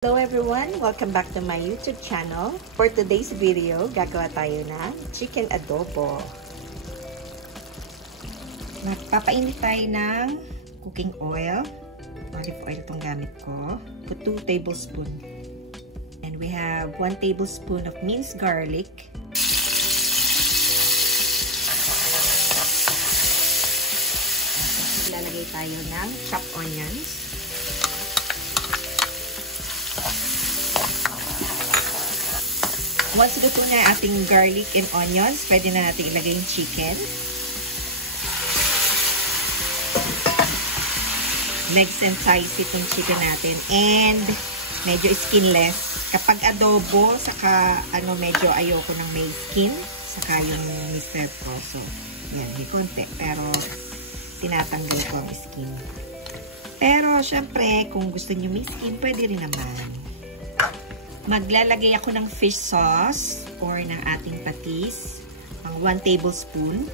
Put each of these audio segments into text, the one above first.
Hello everyone! Welcome back to my YouTube channel. For today's video, gagawa tayo ng chicken adobo. Magpapainit tayo ng cooking oil. Olive oil itong gamit ko. Put 2 tablespoons. And we have 1 tablespoon of minced garlic. Ilalagay tayo ng chopped onions. Once luto na yung ating garlic and onions, pwede na natin ilagay yung chicken. Nice and spicy itong chicken natin. And medyo skinless. Kapag adobo, saka medyo ayoko ng may skin. Saka yung mister ko. So, yan, may konti. Pero, tinatanggal ko ang skin. Pero, syempre, kung gusto nyo may skin, pwede rin naman. Maglalagay ako ng fish sauce or ng ating patis, ang 1 tablespoon.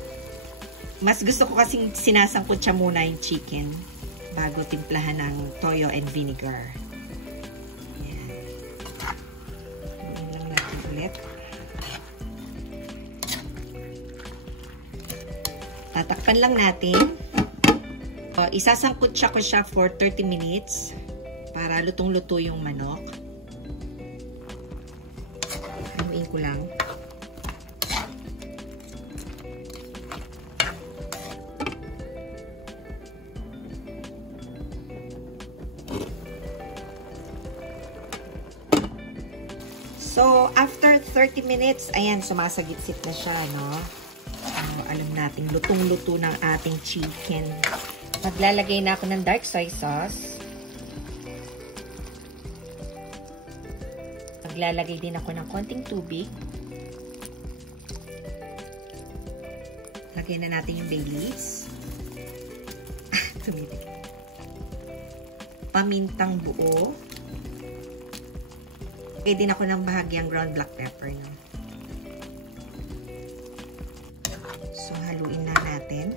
Mas gusto ko kasing sinasangkot siya muna yung chicken bago timplahan ng toyo and vinegar. Ayan. Ayan lang natin ulit. Tatakpan lang natin. Isasangkot ko siya for 30 minutes para lutong-luto yung manok. Haluin ko lang. So, after 30 minutes, ayan, sumasagit-sit na siya, no? Alam natin, lutong-luto ng ating chicken. Maglalagay na ako ng dark soy sauce. Maglalagay din ako ng konting tubig. Lagyan na natin yung bay leaves. Tumitig. Pamintang buo. Lagay din ako ng bahagyang ground black pepper. No? So, haluin na natin.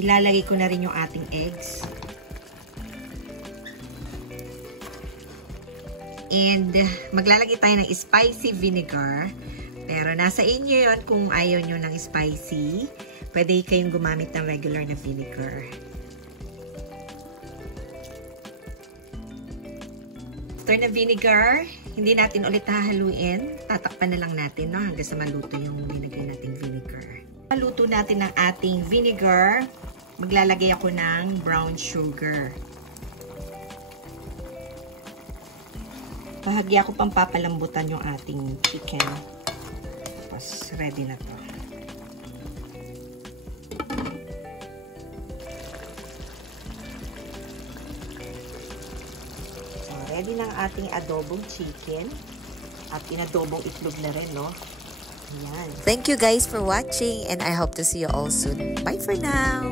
Ilalagay ko na rin yung ating eggs. And maglalagay tayo ng spicy vinegar. Pero nasa inyo yun kung ayaw nyo ng spicy. Pwede kayong gumamit ng regular na vinegar. After na vinegar, hindi natin ulit hahaluin. Tatakpan na lang natin, no? Hanggang sa maluto yung nilagay nating vinegar. Maluto natin ang ating vinegar. Maglalagay ako ng brown sugar. Bahagya ko pang papalambutan yung ating chicken. Tapos, ready na to. So, ready na ang ating adobong chicken. At inadobong itlog na rin, no? Ayan. Thank you guys for watching and I hope to see you all soon. Bye for now!